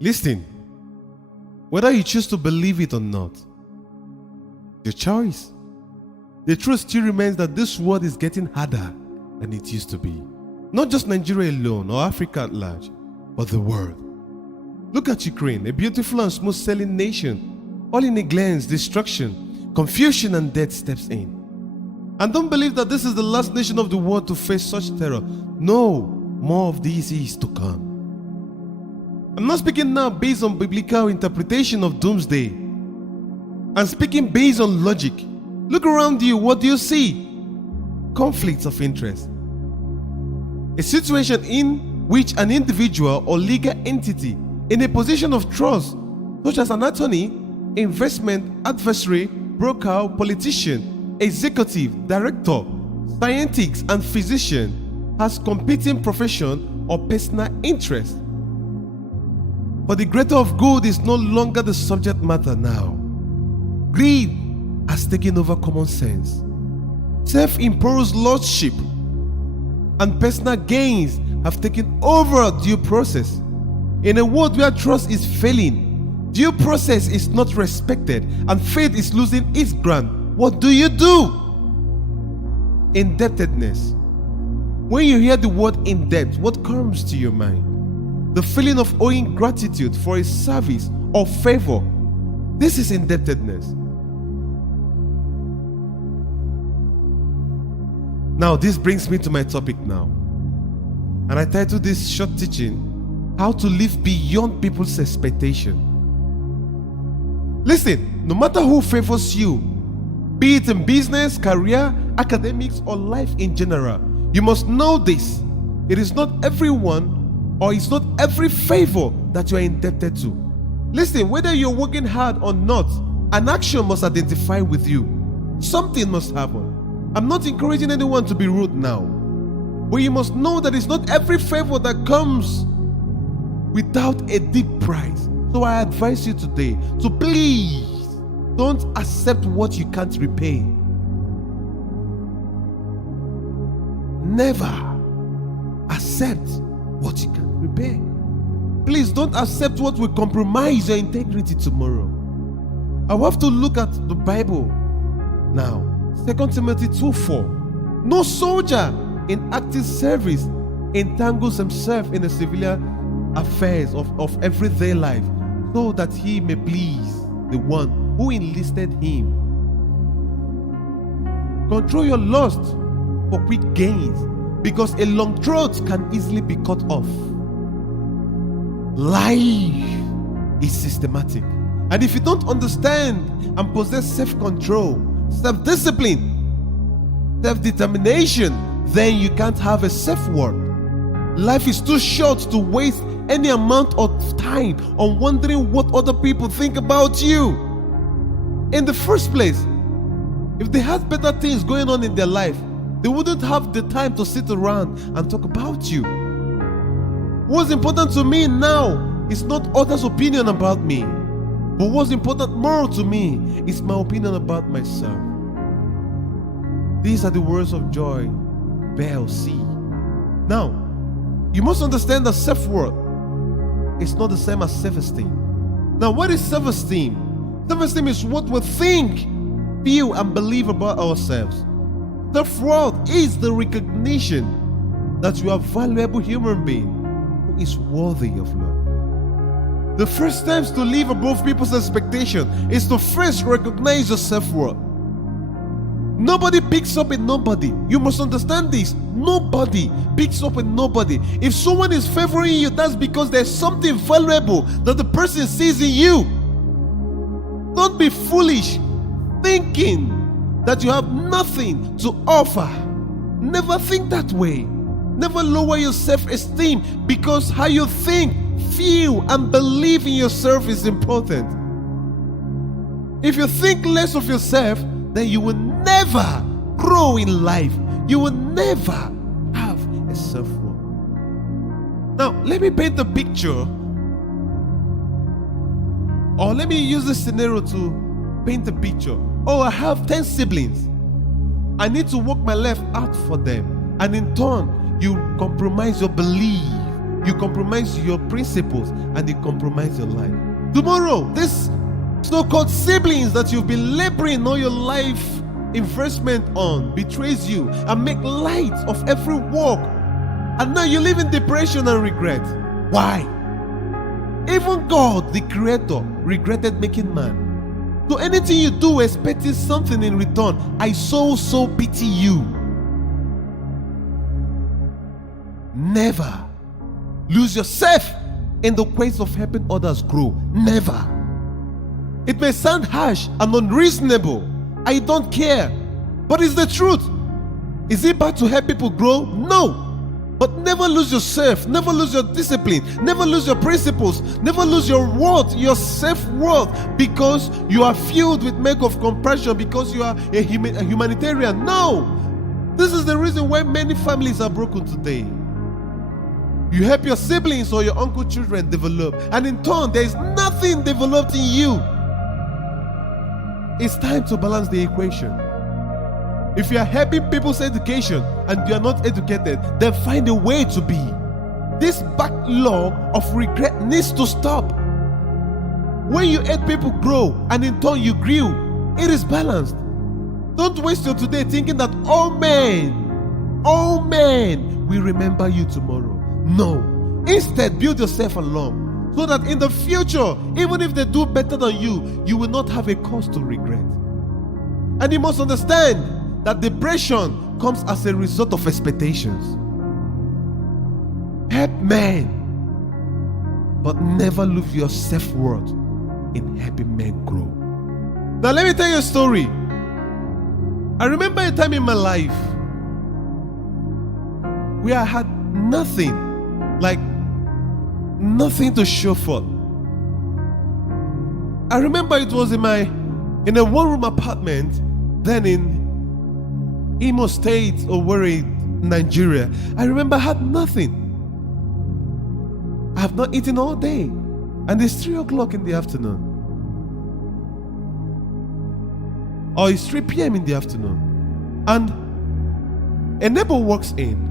Listen, whether you choose to believe it or not, your choice. The truth still remains that this world is getting harder than it used to be. Not just Nigeria alone or Africa at large, but the world. Look at Ukraine, a beautiful and smooth-sailing nation. All in a glance, destruction, confusion and death steps in. And don't believe that this is the last nation of the world to face such terror. No, more of these is to come. I'm not speaking now based on biblical interpretation of doomsday. I'm speaking based on logic. Look around you, what do you see? Conflicts of interest. A situation in which an individual or legal entity in a position of trust, such as an attorney, investment adversary, broker, politician, executive, director, scientist, and physician, has competing profession or personal interest. But the greater of good is no longer the subject matter now. Greed has taken over common sense. Self-imposed lordship and personal gains have taken over due process. In a world where trust is failing, due process is not respected, and faith is losing its ground, what do? Indebtedness. When you hear the word in debt, what comes to your mind? The feeling of owing gratitude for a service or favor. This is indebtedness. Now, this brings me to my topic now. And I titled this short teaching, How to Live Beyond People's Expectation. Listen, no matter who favors you, be it in business, career, academics, or life in general, you must know this. It is not everyone or it's not every favor that you are indebted to. Listen, whether you're working hard or not, an action must identify with you. Something must happen. I'm not encouraging anyone to be rude now, but you must know that it's not every favor that comes without a deep price. So I advise you today to please don't accept what you can't repay. Never accept what you can't repay. Please don't accept what will compromise your integrity tomorrow. I have to look at the Bible now. 2 Timothy 2:4. No soldier in active service entangles himself in the civilian affairs of everyday life so that he may please the one who enlisted him. Control your lust for quick gains, because a long throat can easily be cut off. Life is systematic, and if you don't understand and possess self-control, self-discipline, self-determination, then you can't have a self-worth. Life is too short to waste any amount of time on wondering what other people think about you. In the first place, if they had better things going on in their life, they wouldn't have the time to sit around and talk about you. What's important to me now is not others' opinion about me, but what's important more to me is my opinion about myself. These are the words of Joy Bell C. Now, you must understand that self-worth is not the same as self-esteem. Now, what is self-esteem? Self-esteem is what we think, feel, and believe about ourselves. Self-worth is the recognition that you are a valuable human being who is worthy of love. The first steps to live above people's expectation is to first recognize your self-worth. Nobody picks up a nobody. You must understand this. Nobody picks up a nobody. If someone is favoring you, that's because there's something valuable that the person sees in you. Don't be foolish thinking that you have nothing to offer. Never think that way. Never lower your self-esteem, because how you think, feel, and believe in yourself is important. If you think less of yourself, then you will never grow in life. You will never have a self-worth. Now, let me paint a picture, or let me use this scenario to paint a picture. Oh, I have 10 siblings. I need to work my life out for them. And in turn, you compromise your belief you compromise your principles, and you compromise your life. Tomorrow, this so-called siblings that you've been laboring all your life investment on betrays you and make light of every work, and now you live in depression and regret. Why? Even God, the creator, regretted making man. So anything you do expecting something in return, I so pity you. Never lose yourself in the quest of helping others grow. Never. It may sound harsh and unreasonable. I don't care. But it's the truth. Is it bad to help people grow? No. But never lose yourself. Never lose your discipline. Never lose your principles. Never lose your worth, your self-worth, because you are filled with milk of compassion, because you are a humanitarian. No. This is the reason why many families are broken today. You help your siblings or your uncle children develop, and in turn, there is nothing developed in you. It's time to balance the equation. If you are helping people's education and you are not educated, then find a way to be. This backlog of regret needs to stop. When you help people grow and in turn you grew, it is balanced. Don't waste your today thinking that all men will remember you tomorrow. No. Instead, build yourself along, so that in the future, even if they do better than you, you will not have a cause to regret. And you must understand that depression comes as a result of expectations. Help men, but never lose your self-worth in helping men grow. Now let me tell you a story. I remember a time in my life where I had nothing, like nothing to show for. I remember it was in a one-room apartment then in Imo State, Owerri, Nigeria. I remember I had nothing. I have not eaten all day, and it's 3 o'clock in the afternoon, or it's 3 p.m. in the afternoon, and a neighbor walks in.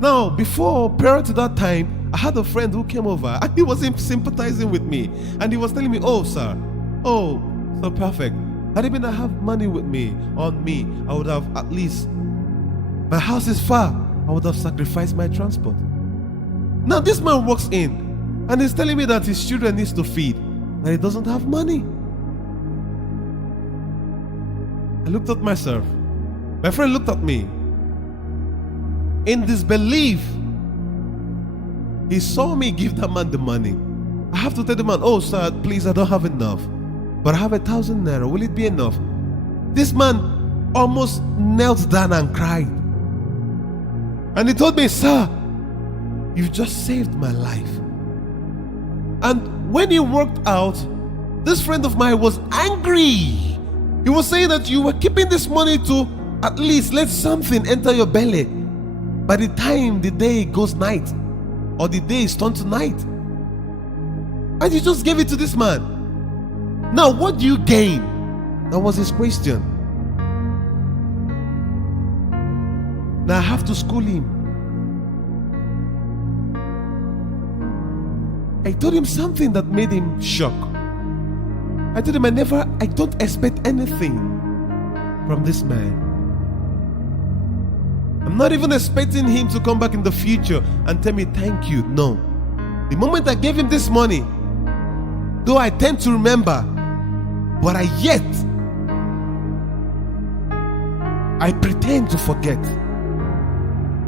Now, prior to that time, I had a friend who came over, and he was sympathizing with me, and he was telling me, "Oh, sir, oh, so perfect. Had it been I have money with me, on me, I would have at least, my house is far, I would have sacrificed my transport." Now this man walks in and he's telling me that his children needs to feed, that he doesn't have money. I looked at myself. My friend looked at me. In disbelief, he saw me give that man the money. I have to tell the man, "Oh sir, please, I don't have enough, but I have 1,000 naira. Will it be enough?" This man almost knelt down and cried. And he told me, "Sir, you've just saved my life." And when he worked out, this friend of mine was angry. He was saying that you were keeping this money to at least let something enter your belly by the time the day goes night, or the day is turned to night. And you just gave it to this man. Now, what do you gain? That was his question. Now I have to school him. I told him something that made him shocked. I told him I don't expect anything from this man. I'm not even expecting him to come back in the future and tell me thank you. No. The moment I gave him this money, though I tend to remember, but I pretend to forget.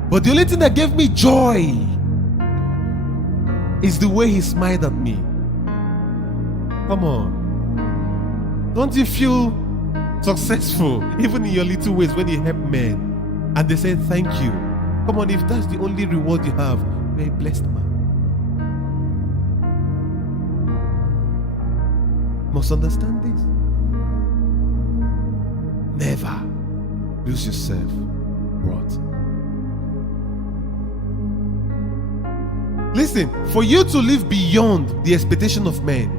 But the only thing that gave me joy is the way he smiled at me. Come on. Don't you feel successful even in your little ways when you help men and they say thank you? Come on, if that's the only reward you have, you're a blessed man. Must understand this. Never lose yourself worth. Listen, for you to live beyond the expectation of men,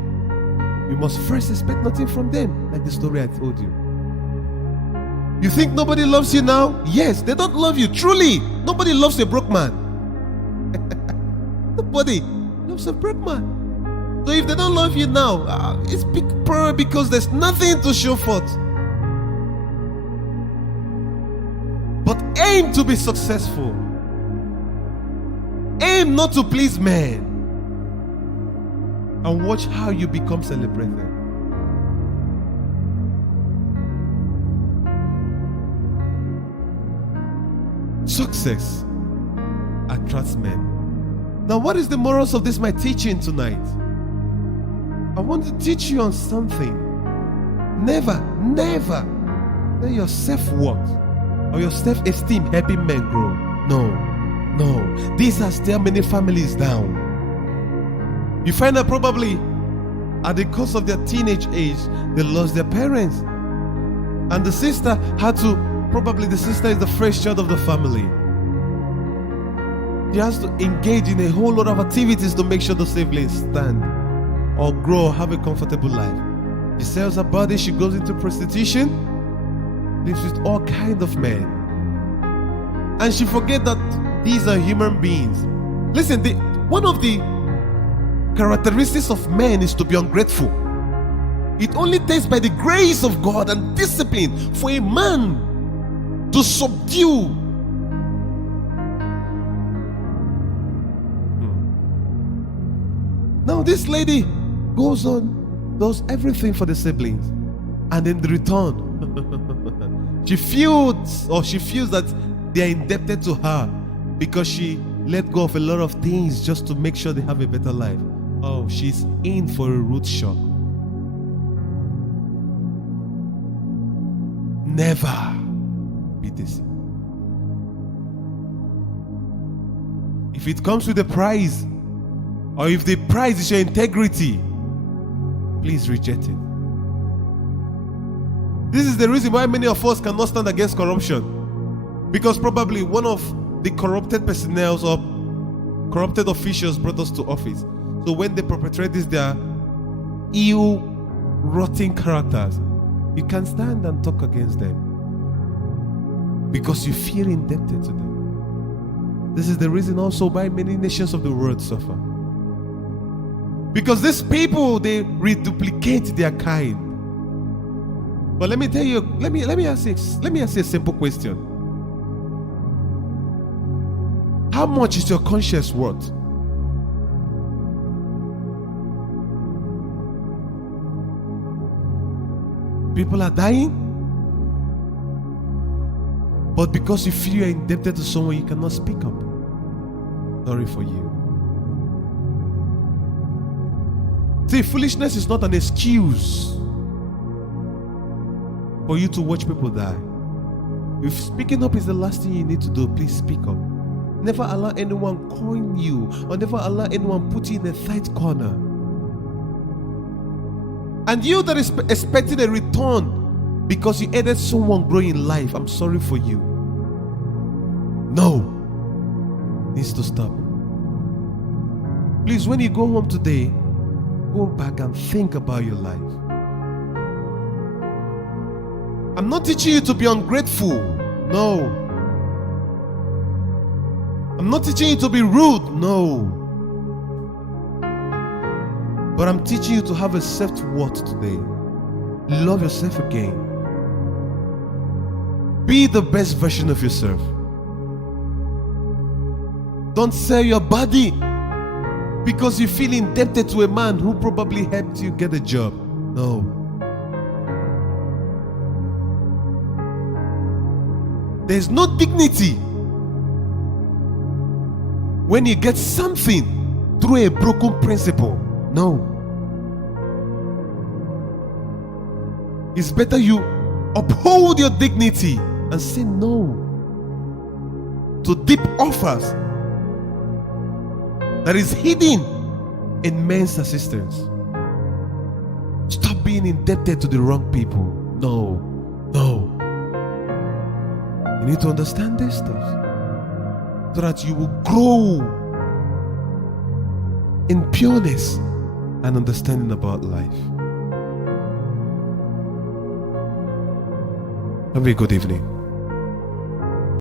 you must first expect nothing from them, like the story I told you. You think nobody loves you now? Yes, they don't love you. Truly, nobody loves a broke man. Nobody loves a broke man. So if they don't love you now, it's probably because there's nothing to show forth. But aim to be successful. Aim not to please men. And watch how you become celebrated. Success attracts men. Now, what is the morals of this my teaching tonight? I want to teach you on something. Never let your self-worth or your self-esteem helping men grow. No. This has tear many families down. You find that probably at the course of their teenage age, they lost their parents. And the sister the sister is the first child of the family. She has to engage in a whole lot of activities to make sure the siblings stand or grow or have a comfortable life. She sells her body, she goes into prostitution, lives with all kinds of men. And she forgets that these are human beings. Listen, one of the characteristics of men is to be ungrateful. It only takes by the grace of God and discipline for a man to subdue Now this lady goes on, does everything for the siblings, and in the return, she feels that they are indebted to her because she let go of a lot of things just to make sure they have a better life. Oh, she's in for a root shock. Never be deceived. If it comes with a price, or if the price is your integrity, please reject it. This is the reason why many of us cannot stand against corruption. Because probably one of the corrupted personnel or corrupted officials brought us to office. So when they perpetrate this, their ill, rotting characters, you can stand and talk against them because you feel indebted to them. This is the reason also why many nations of the world suffer. Because these people, they reduplicate their kind. But let me tell you, let me ask you a simple question. How much is your conscience worth? People are dying, but because you feel you're indebted to someone, you cannot speak up. Sorry for you. See, foolishness is not an excuse for you to watch people die. If speaking up is the last thing you need to do, please speak up. Never allow anyone coin you, or never allow anyone put you in a tight corner. And you that is expecting a return because you aided someone grow in life, I'm sorry for you. No. Needs to stop. Please, when you go home today, go back and think about your life. I'm not teaching you to be ungrateful. No. I'm not teaching you to be rude. No. But I'm teaching you to have a self-worth today. Love yourself again. Be the best version of yourself. Don't sell your body because you feel indebted to a man who probably helped you get a job. No. There's no dignity when you get something through a broken principle. No. It's better you uphold your dignity and say no to deep offers that is hidden in men's assistance. Stop being indebted to the wrong people. No. You need to understand this stuff so that you will grow in pureness and understanding about life. Have a good evening.